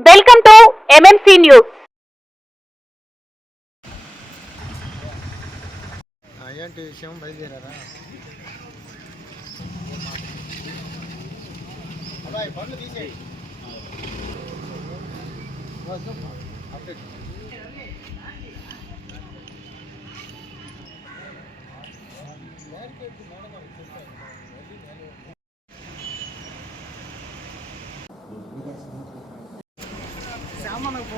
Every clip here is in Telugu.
వెల్కమ్ టు ఎంఎంసీ న్యూస్ ఏంటి విషయం బయలుదేరారా? పనులు తీసేయి. శ్యామన్నకు ఫోన్ చేసి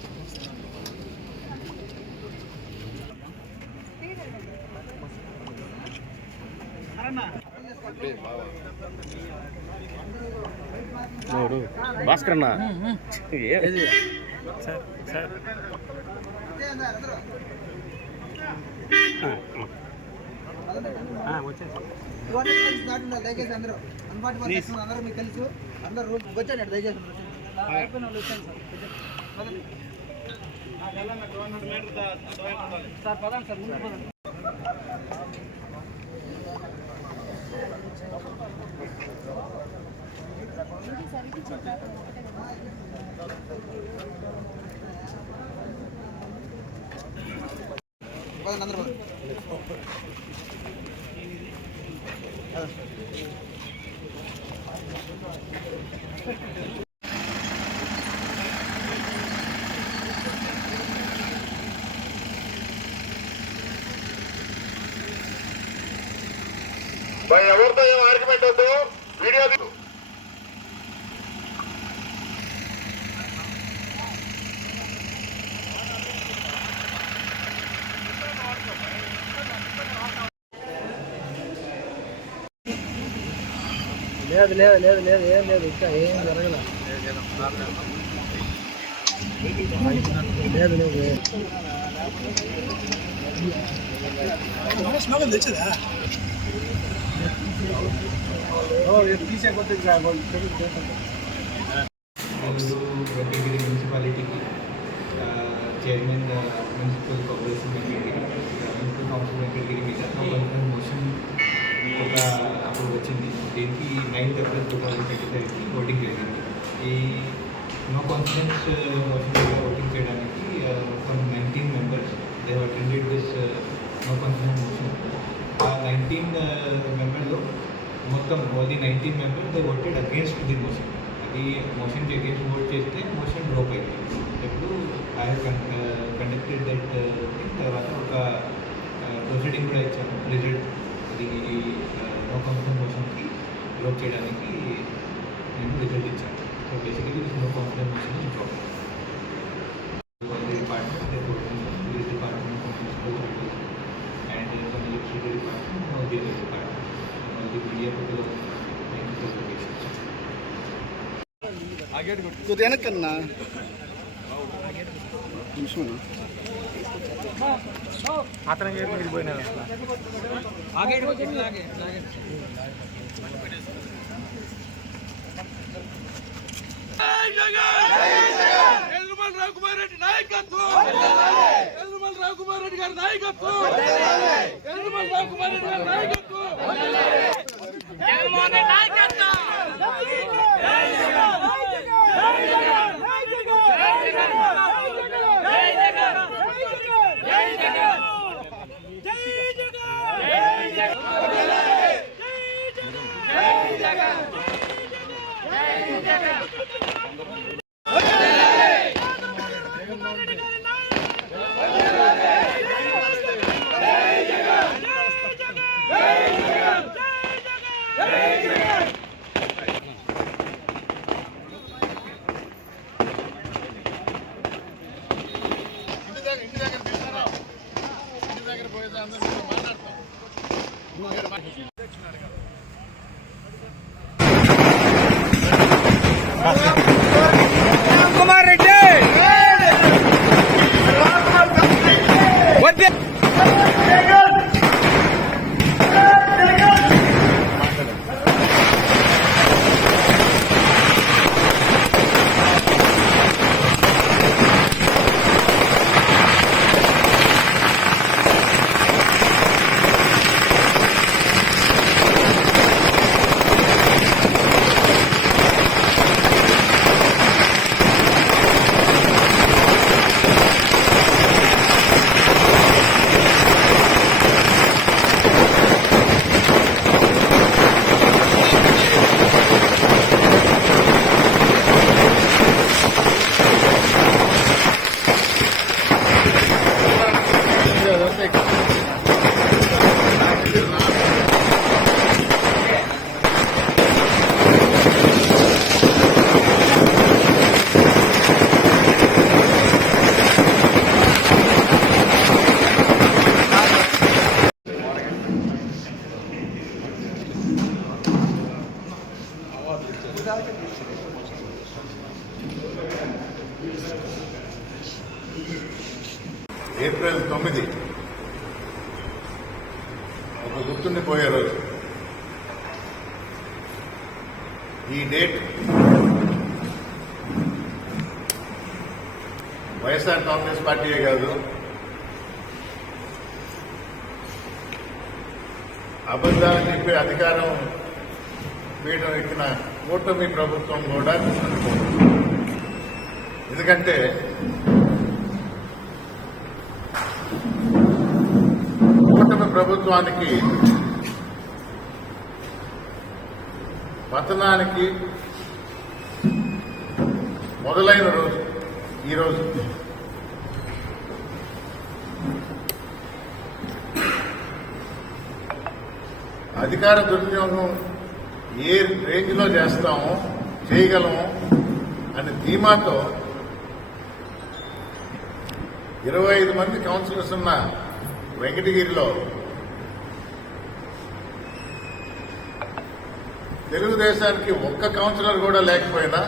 భాస్కర్ అన్న సార్ సార్ దయచేసి అందరూ అందుబాటు అందరూ మీకు తెలుసు అందరూ రూల్ వచ్చాడు దయచేసి. సార్ పదండి సార్ ముందు పదండి పదండి అందరూ పదండి మరి ఎవరితో ఏం ఆర్గ్యుమెంట్ వద్దు వీడియో లేదు లేదు లేదు లేదు ఏం లేదు ఇంకా ఏం జరగదు లేదు లేదు తీసే కొద్ది వెంకటగిరి మున్సిపాలిటీకి chairman municipal corporation Venkatagiri municipal council Venkatagiri మీద మోషన్ ఒక అప్పుడు వచ్చింది. దీనికి ninth April two thousand twenty ఫైవ్కి ఓటింగ్ జరిగింది ఈ నో కాన్ఫిడెన్స్ మోషన్ మీద ఓటింగ్ చేయడానికి from nineteen members they attended this no confidence motion ఆ నైన్టీన్ మెంబర్లో uh, మొత్తం only nineteen members they voted against the motion అది మోషన్ అగేన్స్ట్ ఓట్ చేస్తే మోషన్ డ్రాప్ అయింది. ఇప్పుడు ఐ కండక్టెడ్ దట్ థింగ్ తర్వాత ఒక uh, ప్రొసీడింగ్ కూడా ఇచ్చాను రిజల్ట్ అది నో కాన్ఫిడెన్స్ మోషన్కి డ్రాప్ చేయడానికి నేను రిజల్ట్ ఇచ్చాను so basically no confidence motion drop the department, the police department, municipal authorities, and uh, from అతను మీరు పోయినా ఎల్లుమల్ రఘుమార్ రెడ్డి నాయకత్వం! ఎల్లుమల్ రఘుమార్ రెడ్డి గారి నాయకత్వం! ఎల్లుమల్ రఘుమార్ రెడ్డి గారి నాయకత్వం! జగన్మోహన్ రెడ్డి నాయకత్వం! గుర్తుండిపోయే రోజు. ఈ డేట్ వైఎస్ఆర్ కాంగ్రెస్ పార్టీయే కాదు అబద్ధాలు చెప్పే అధికారం పీఠం ఎక్కిన కూటమి ప్రభుత్వం కూడా ఎందుకంటే కూటమి ప్రభుత్వానికి పతనానికి మొదలైన రోజు ఈ అధికార దుర్వినియోగం ఏ రేంజ్లో చేస్తామో చేయగలము అనే ధీమాతో ఇరవై ఐదు మంది కౌన్సిలర్స్ ఉన్న వెంకటగిరిలో. తెలుగుదేశానికి ఒక్క కౌన్సిలర్ కూడా లేకపోయినా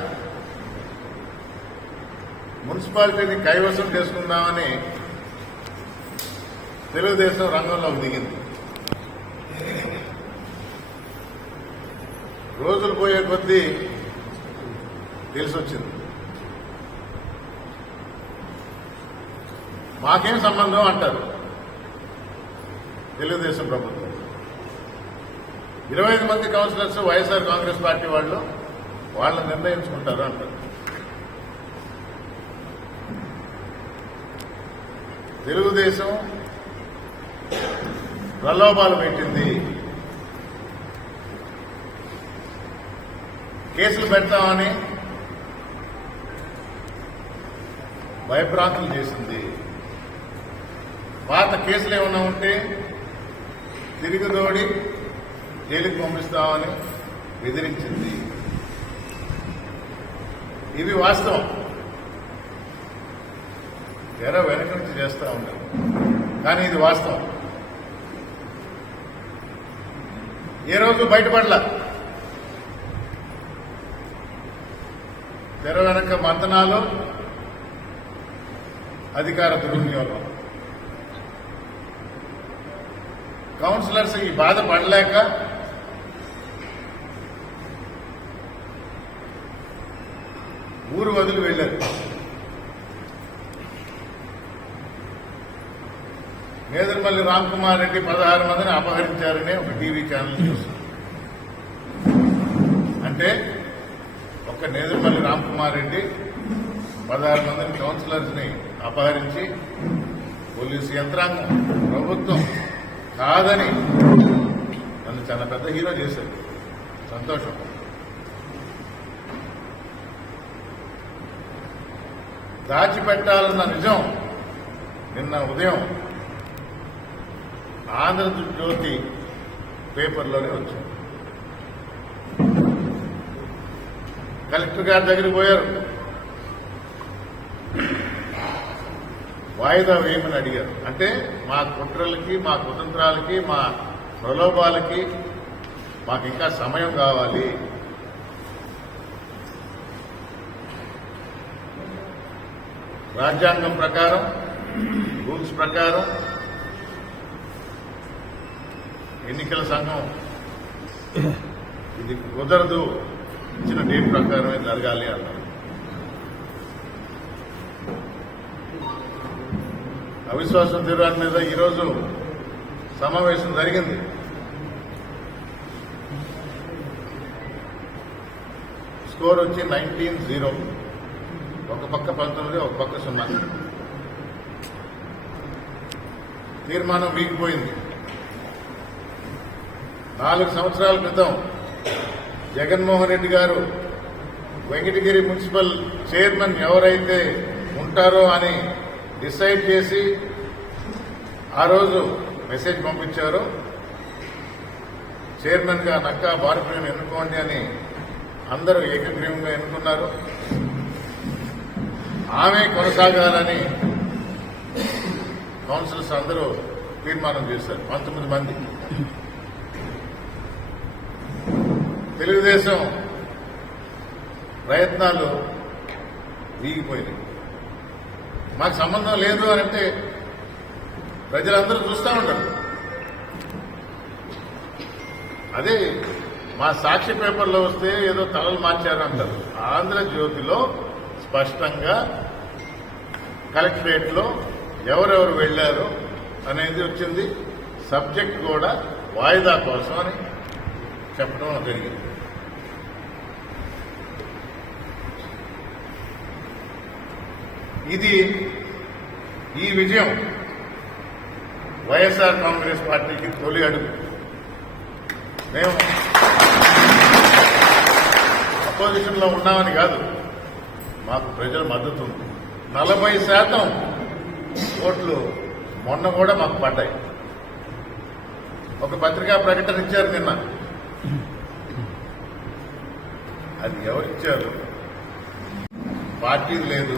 మున్సిపాలిటీని కైవసం చేసుకుందామని తెలుగుదేశం రంగంలోకి దిగింది. రోజులు పోయే కొద్దీ తెలిసొచ్చింది. మాకేం సంబంధం అంటారు? తెలుగుదేశం ప్రభుత్వం. ఇరవై ఐదు మంది కౌన్సిలర్స్ వైఎస్ఆర్ కాంగ్రెస్ పార్టీ వాళ్ళు వాళ్ళని నిర్ణయించుకుంటారు అంటారు. తెలుగుదేశం ప్రలోభాలు పెట్టింది. కేసులు పెడతామని భయప్రాంతులు చేసింది. పాత కేసులు ఏమన్నా ఉంటే తిరిగిదోడి జైలుకి పంపిస్తామని బెదిరించింది. ఇది వాస్తవం. తెర వెనక నుంచి చేస్తా ఉంటారు కానీ ఇది వాస్తవం. ఏ రోజు బయటపడలా? తెర వెనక మంతనాలు అధికార దుర్వినియోగం. కౌన్సిలర్స్ ఈ బాధ పడలేక ఊరు వదిలి వెళ్ళారు. నేదురుమల్లి రామ్ కుమార్ రెడ్డి పదహారు మందిని అపహరించారని ఒక టీవీ ఛానల్ న్యూస్ అంటే ఒక నేదర్మల్లి రామ్ కుమార్ రెడ్డి పదహారు మందిని కౌన్సిలర్స్ని అపహరించి పోలీసు యంత్రాంగం ప్రభుత్వం కాదని నన్ను చాలా పెద్ద హీరో చేశారు సంతోషం. దాచిపెట్టాలన్న నిజం నిన్న ఉదయం ఆంధ్రజ్యోతి పేపర్లోనే వచ్చింది. కలెక్టర్ గారి దగ్గరికి పోయారు. వాయిదా వేయమని అడిగారు. అంటే మా కుట్రలకి మా కుతంత్రాలకి మా ప్రలోభాలకి మాకు ఇంకా సమయం కావాలి. రాజ్యాంగం ప్రకారం రూల్స్ ప్రకారం ఎన్నికల సంఘం ఇది కుదరదు. ఇచ్చిన డేట్ ప్రకారమే జరగాలి అన్నారు. అవిశ్వాసం తీర్మానం మీద ఈరోజు సమావేశం జరిగింది. స్కోర్ వచ్చి నైన్టీన్ జీరో. ఒక పక్క పంతొమ్మిది ఒక పక్క సున్నా. తీర్మానం వీగిపోయింది. నాలుగు సంవత్సరాల క్రితం జగన్మోహన్ రెడ్డి గారు వెంకటగిరి మున్సిపల్ చైర్మన్ ఎవరైతే ఉంటారో అని డిసైడ్ చేసి ఆ రోజు మెసేజ్ పంపించారు. చైర్మన్గా నక్కా భారతీయుని ఎన్నుకోండి అని అందరూ ఏకగ్రీవంగా ఎన్నుకున్నారు. ఆమె కొనసాగాలని కౌన్సిలర్స్ అందరూ తీర్మానం చేశారు. పంతొమ్మిది మంది. తెలుగుదేశం ప్రయత్నాలు వీగిపోయినాయి. మాకు సంబంధం లేదు అని అంటే ప్రజలందరూ చూస్తూ ఉంటారు. అదే మా సాక్షి పేపర్లో వస్తే ఏదో తలలు మార్చారంటారు. ఆంధ్రజ్యోతిలో స్పష్టంగా కలెక్టరేట్లో ఎవరెవరు వెళ్ళారు అనేది వచ్చింది. సబ్జెక్ట్ కూడా వాయిదా కోసం అని చెప్పడం జరిగింది. ఇది ఈ విజయం వైఎస్ఆర్ కాంగ్రెస్ పార్టీకి తొలి అడుగు. మేము అపోజిషన్లో ఉన్నామని కాదు మాకు ప్రజల మద్దతు ఉంది. నలభై శాతం ఓట్లు మొన్న కూడా మాకు పడ్డాయి. ఒక పత్రికా ప్రకటన ఇచ్చారు నిన్న. అది ఎవరిచ్చారు పార్టీ లేదు.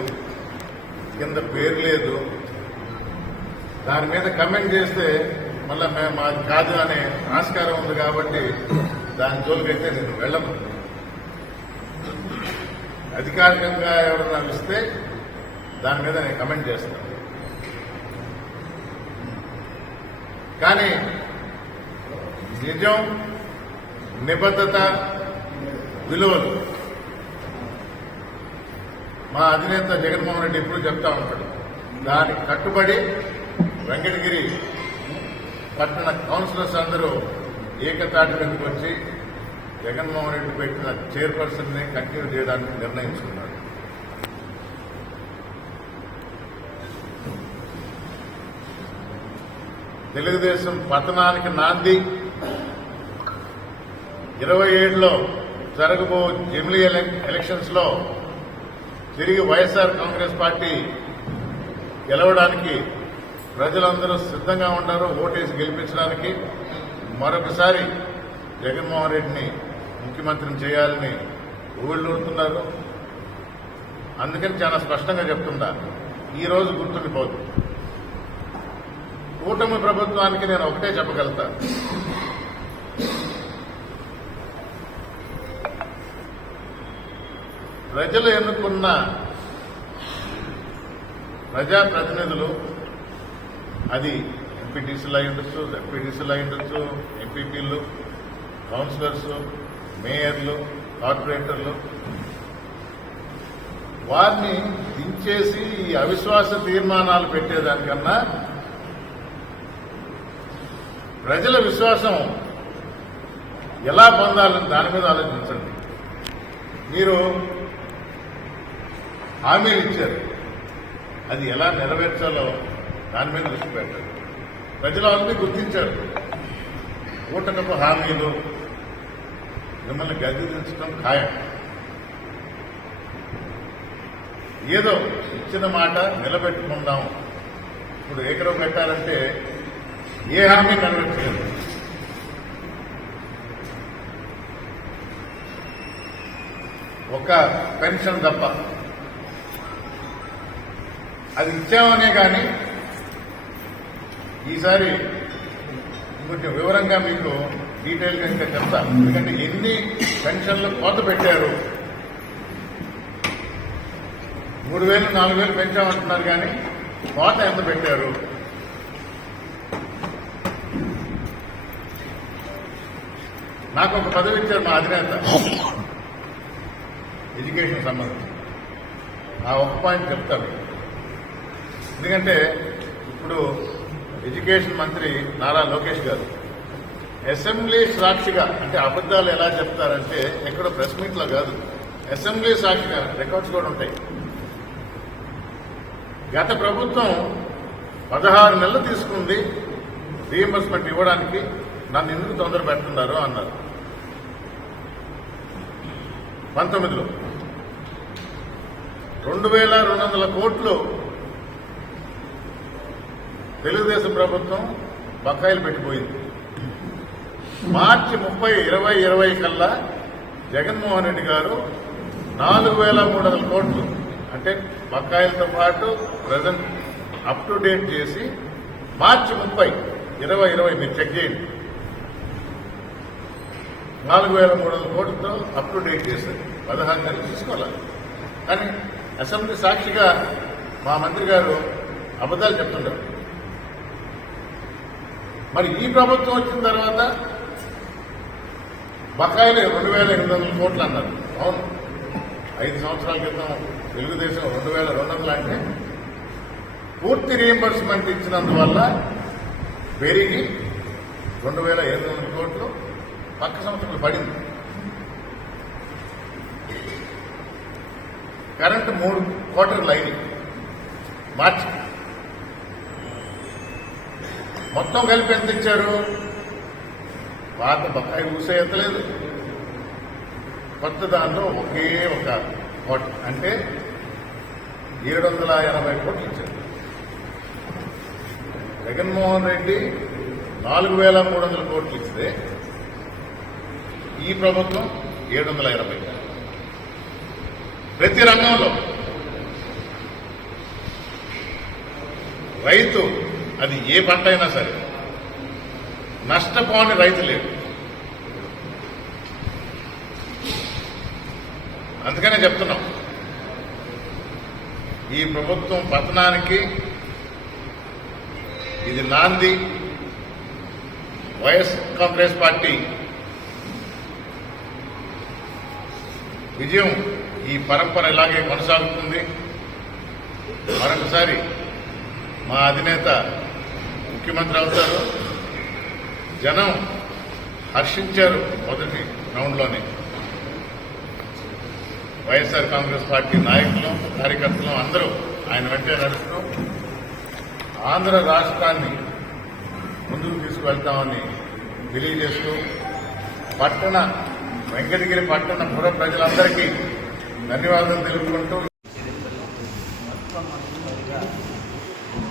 కింద పేరు లేదు. దాని మీద కమెంట్ చేస్తే మళ్ళా మేము మాది కాదు అనే ఆస్కారం ఉంది కాబట్టి దాని జోలికైతే నేను వెళ్ళను. అధికారికంగా ఎవరన్నా ఇస్తే దాని మీద నేను కమెంట్ చేస్తాను. కానీ నిజం నిబద్ధత విలువలు. మా అధినేత జగన్మోహన్ రెడ్డి ఎప్పుడు చెప్తా ఉంటాడు దానికి కట్టుబడి వెంకటగిరి పట్టణ కౌన్సిలర్స్ అందరూ ఏకతాటి మీదకి వచ్చి జగన్మోహన్ రెడ్డి పెట్టిన చైర్పర్సన్ని కంటిన్యూ చేయడానికి నిర్ణయించుకున్నాడు తెలుగుదేశం పతనానికి నాంది. ఇరవై ఏడులో జరగబో జమిలీ ఎలక్షన్స్లో తిరిగి వైఎస్ఆర్ కాంగ్రెస్ పార్టీ గెలవడానికి ప్రజలందరూ సిద్ధంగా ఉన్నారు. ఓటేసి గెలిపించడానికి మరొకసారి జగన్మోహన్ రెడ్డిని ముఖ్యమంత్రిని చేయాలని ఊళ్ళూరుతున్నారు అందుకని చాలా స్పష్టంగా చెప్తుందా? ఈరోజు గుర్తుండిపోదు. కూటమి ప్రభుత్వానికి నేను ఒకటే చెప్పగలుగుతాను ప్రజలు ఎన్నుకున్న ప్రజాప్రతినిధులు అది ఎంపీటీసీలు అయి ఉండొచ్చు ఎంపీటీసీలు అయి ఉండొచ్చు ఎంపీపీలు కౌన్సిలర్స్ మేయర్లు కార్పొరేటర్లు వారిని దించేసి ఈ అవిశ్వాస తీర్మానాలు పెట్టేదానికన్నా ప్రజల విశ్వాసం ఎలా పొందాలని దాని మీద ఆలోచించండి. మీరు హామీలు ఇచ్చారు అది ఎలా నెరవేర్చాలో దాని మీద దృష్టి పెట్టారు. ప్రజలు ఆల్రెడీ గుర్తించారు. కూటమికు హామీలు మిమ్మల్ని గద్దె ఖాయం. ఏదో ఇచ్చిన మాట నిలబెట్టుకుందాం. ఇప్పుడు ఏకరం పెట్టాలంటే ఏ హామీ నెరవేర్చలేదు? ఒక పెన్షన్ తప్ప. అది ఇచ్చామనే కానీ ఈసారి కొంచెం వివరంగా మీకు డీటెయిల్గా ఇంకా చెప్తాను ఎందుకంటే ఎన్ని పెన్షన్లు కోత పెట్టారు? మూడు వేలు నాలుగు వేలు పెంచామంటున్నారు కానీ కోత ఎంత పెట్టారు? నాకు ఒక పదవి ఇచ్చారు మా అధినేత. ఎడ్యుకేషన్ సంబంధించి. ఆ ఒక్క పాయింట్ చెప్తాను. ఎందుకంటే ఇప్పుడు ఎడ్యుకేషన్ మంత్రి నారా లోకేష్ గారు అసెంబ్లీ సాక్షిగా అంటే అబద్దాలు ఎలా చెప్తారంటే ఎక్కడో ప్రెస్ మీట్లో కాదు. అసెంబ్లీ సాక్షిగా రికార్డ్స్ కూడా ఉంటాయి. గత ప్రభుత్వం పదహారు నెలలు తీసుకుంది రీఎంబర్స్మెంట్ ఇవ్వడానికి. నన్ను ఎందుకు తొందర పెడుతున్నారు అన్నారు. పంతొమ్మిదిలో రెండు వేల రెండు వందల కోట్లు తెలుగుదేశం ప్రభుత్వం బకాయిలు పెట్టిపోయింది. మార్చి ముప్పై ఇరవై ఇరవై కల్లా జగన్మోహన్ రెడ్డి గారు నాలుగు వేల మూడు వందల కోట్లు అంటే బకాయిలతో పాటు ప్రజెంట్ అప్ టు డేట్ చేసి మార్చి ముప్పై ఇరవై ఇరవై మీరు చెక్ చేయండి. నాలుగు వేల మూడు వందల కోట్లతో అప్ టు డేట్ చేశారు. పదహారు నెలలు తీసుకోవాలి కానీ అసెంబ్లీ సాక్షిగా మా మంత్రి గారు అబద్ధాలు చెప్తున్నారు మరి ఈ ప్రభుత్వం వచ్చిన తర్వాత బకాయిలు రెండు వేల ఎనిమిది వందల కోట్లు అన్నారు. అవును. ఐదు సంవత్సరాల క్రితం తెలుగుదేశం రెండు వేల రెండు వందలు అంటే పూర్తి రీఎంబర్స్మెంట్ ఇచ్చినందువల్ల పెరిగి రెండు వేల ఎనిమిది వందల కోట్లు పక్క సంవత్సరాలు పడింది. కరెంటు మూడు కోటర్లు అయింది మార్చి. మొత్తం కలిపి ఎంత ఇచ్చారు? పాత బకాయి ఊసే ఎత్తలేదు కొత్త దాంట్లో ఒకే ఒక కోట అంటే ఏడు వందల ఎనభై కోట్లు ఇచ్చారు. జగన్మోహన్ రెడ్డి నాలుగు వేల మూడు వందల కోట్లు ఇస్తే ఈ ప్రభుత్వం ఏడు వందల ఎనభై ప్రతి రంగంలో రైతు అది ఏ పంట అయినా సరే నష్టపోని రైతు లేడు. అందుకనే చెప్తున్నాం ఈ ప్రభుత్వం పతనానికి ఇది నాంది వైఎస్ కాంగ్రెస్ పార్టీ విజయం ఈ పరంపర ఇలాగే కొనసాగుతుంది. మరొకసారి మా అధినేత ముఖ్యమంత్రి అవుతారు. జనం హర్షించారు మొదటి రౌండ్లోనే వైఎస్ఆర్ కాంగ్రెస్ పార్టీ నాయకులు కార్యకర్తలు అందరూ ఆయన వెంటే నడుస్తూ ఆంధ్ర రాష్ట్రాన్ని ముందుకు తీసుకువెళ్తామని తెలియజేస్తూ పట్టణ వెంకటగిరి పట్టణ పుర ప్రజలందరికీ ధన్యవాదాలు తెలుపుకుంటూ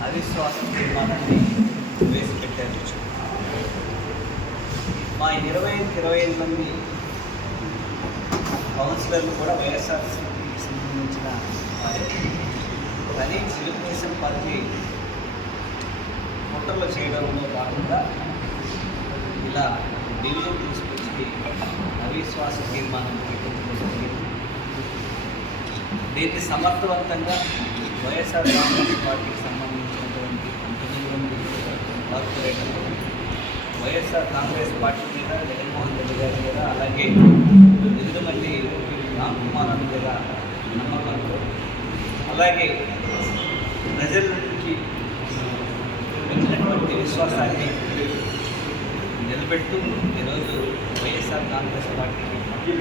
అవిశ్వాసం తీర్మానాన్ని వేసి పెట్టారు మా ఇరవై ఐదు ఇరవై ఐదు మంది కౌన్సిలర్లు కూడా వైఎస్ఆర్సీపీకి సంబంధించిన కానీ తెలుగుదేశం పార్టీ కుట్రలు చేయడంలో కాకుండా ఇలా డివిజన్ తీసుకొచ్చి అవిశ్వాస తీర్మానం పెట్టడం జరిగింది దీన్ని సమర్థవంతంగా వైఎస్ఆర్ కాంగ్రెస్ పార్టీ కార్పొరేటర్లు వైఎస్ఆర్ కాంగ్రెస్ పార్టీ మీద జగన్మోహన్ రెడ్డి గారి మీద అలాగే ఎనిమిది మంది రామ్ కుమార్ అన్న మీద నమ్మకంతో అలాగే ప్రజల నుంచి వచ్చినటువంటి విశ్వాసాన్ని నిలబెడుతూ ఈరోజు వైఎస్ఆర్ కాంగ్రెస్ పార్టీకి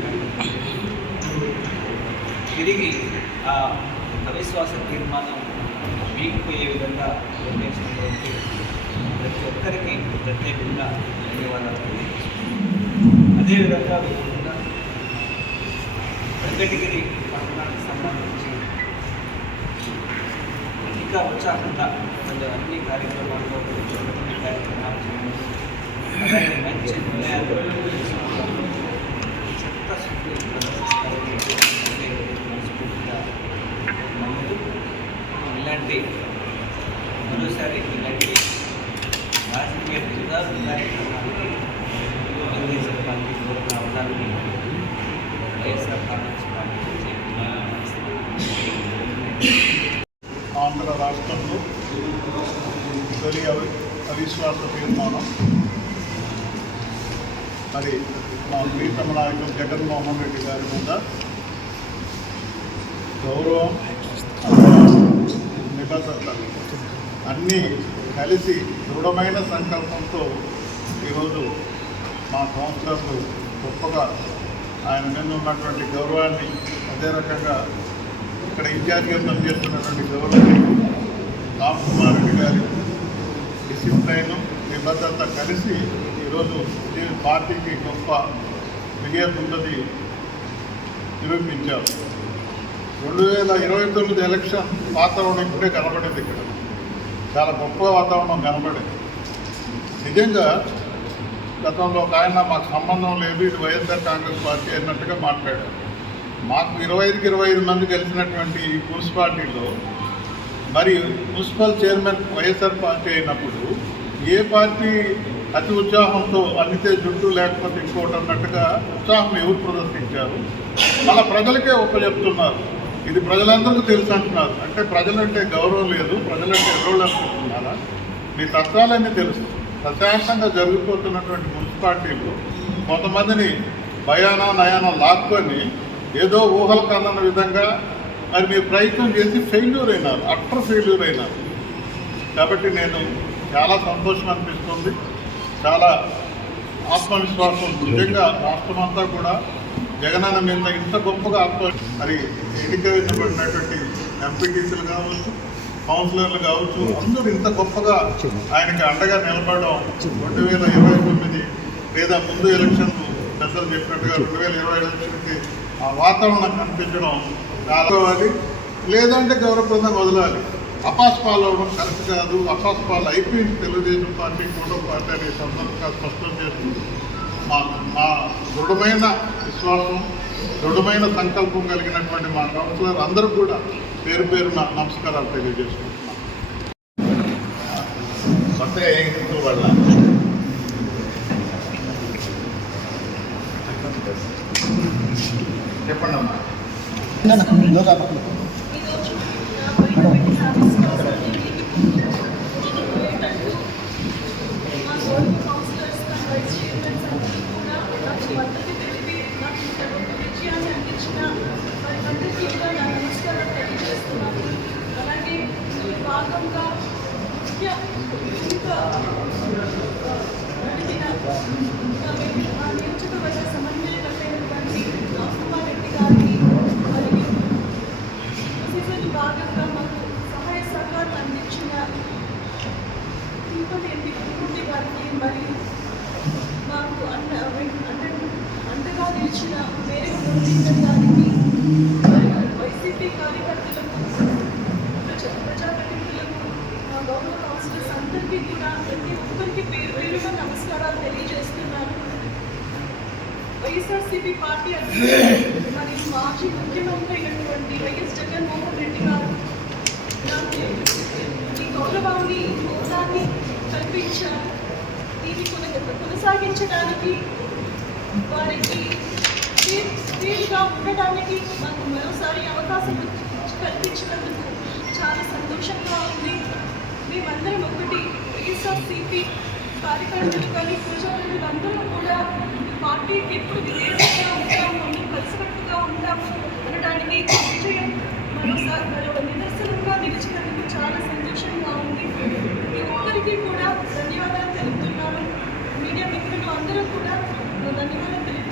తిరిగి ఆ అవిశ్వాస తీర్మానం వీగిపోయే విధంగా నిర్ణయించినటువంటి ప్రతి ఒక్కరికి ప్రత్యేకంగా ధన్యవాదాలు అదేవిధంగా విధంగా వెంకటగిరి పట్టణానికి సంబంధించి ఇంకా ఉత్సాహంగా కొంచెం అన్ని కార్యక్రమాల్లో కార్యక్రమాలు చేయడం. అలాగే మంచి నిర్ణయాలు ప్రదర్శిస్తారని మనస్ఫూర్తిగా నమ్ముతూ ఇలాంటి మరోసారి ఇలాంటి రాజకీయ party YSR Congress party Andhra రాష్ట్రంలో తొలి అవి అవిశ్వాస తీర్మానం. మరి మా ప్రీతమ నాయకులు జగన్మోహన్ రెడ్డి గారి మీద గౌరవం నిబద్ధత అన్నీ కలిసి దృఢమైన సంకల్పంతో ఈరోజు మా కౌన్సిలర్లు గొప్పగా ఆయన మీద ఉన్నటువంటి గౌరవాన్ని అదే రకంగా ఇక్కడ ఇన్ఛార్జిగా పనిచేస్తున్నటువంటి గౌరవాన్ని రామ్ కుమార్ రెడ్డి గారి డిసిప్లైన్ నిబద్ధత కలిసి ఈరోజు పార్టీకి గొప్ప విజయం ఉన్నది నిరూపించారు. రెండు వేల ఇరవై తొమ్మిది ఎలక్షన్ వాతావరణం ఇప్పుడే కనబడింది ఇక్కడ. చాలా గొప్ప వాతావరణం కనబడింది నిజంగా గతంలో ఒక ఆయన మాకు సంబంధం లేదు ఇది వైఎస్ఆర్ కాంగ్రెస్ పార్టీ అన్నట్టుగా మాట్లాడారు. మాకు ఇరవై ఐదుకి ఇరవై ఐదు మంది కలిసినటువంటి ఈ మున్సిపాలిటీలో మరి మున్సిపల్ చైర్మన్ వైఎస్ఆర్ పార్టీ అయినప్పుడు ఏ పార్టీ అతి ఉత్సాహంతో అందితే జుట్టు లేకపోతే ఇంకోటి అన్నట్టుగా ఉత్సాహం ఎవరు ప్రదర్శించారు? మన ప్రజలకే ఉపజెప్తున్నారు ఇది ప్రజలందరూ తెలుసు అంటున్నారు. అంటే ప్రజలంటే గౌరవం లేదు ప్రజలంటే ఎర్రోళ్ళు అనుకుంటున్నారా మీ తత్వాలన్నీ తెలుసు. ప్రశాంతంగా జరిగిపోతున్నటువంటి మున్సిపాలిటీలు కొంతమందిని భయాన నయాన లాక్కొని ఏదో ఊహలు కన్న విధంగా మరి మీరు ప్రయత్నం చేసి ఫెయిల్యూర్ అయినారు అట్టర్ ఫెయిల్యూర్ అయినారు. కాబట్టి నేను చాలా సంతోషం అనిపిస్తుంది. చాలా ఆత్మవిశ్వాసం నిజంగా రాష్ట్రం అంతా కూడా జగనన్న మీద ఇంత గొప్పగా ఆత్మ మరి ఎన్నికబడినటువంటి ఎంపీటీసీలు కావచ్చు కౌన్సిలర్లు కావచ్చు అందరూ ఇంత గొప్పగా ఆయనకి అండగా నిలబడడం రెండు వేల ఇరవై తొమ్మిది లేదా ముందు ఎలక్షన్ పెద్దలు చెప్పినట్టుగా రెండు వేల ఇరవై ఎలక్షన్కి ఆ వాతావరణం కనిపించడం చాలా లేదంటే గౌరవప్రదంగా వదలాలి. అపాస్ పాలు అవడం కరెక్ట్ కాదు. అపాస్ పాలు అయిపోయింది తెలుగుదేశం పార్టీ కూడా పార్టీ అనే సందర్భంగా స్పష్టం చేస్తుంది. మా మా దృఢమైన విశ్వాసం దృఢమైన సంకల్పం కలిగినటువంటి మా కౌన్సిలర్ అందరూ కూడా పేరు పేరు నా నమస్కారాలు తెలియజేసుకుంటున్నాను కొత్తగా ఏం గుర్తు చెప్పండి అమ్మా వైఎస్ఆర్సీపీ పార్టీ మరి మాజీ ముఖ్యమంత్రి అయినటువంటి వైఎస్ జగన్మోహన్ రెడ్డి గారు ఈ గౌరవాన్ని హోదాన్ని కల్పించారు. దీన్ని కొనసాగించడానికి వారికి స్పీడ్గా ఉండడానికి మాకు మరోసారి అవకాశం కల్పించినందుకు చాలా సంతోషంగా ఉంది. మేమందరం ఒకటి వైఎస్ఆర్సీపీ కార్యకర్తలు కానీ ప్రజలందరూ కూడా పార్టీకి ఎప్పుడు విదేశంగా ఉంటాము అందరూ కలిసికట్టుగా ఉంటాము అనడానికి నిదర్శనంగా నిలిచినందుకు చాలా సంతోషంగా ఉంది. ప్రతి ఒక్కరికి కూడా ధన్యవాదాలు తెలుపుతున్నాను. మీడియా మిత్రులు అందరూ కూడా ధన్యవాదాలు తెలుపు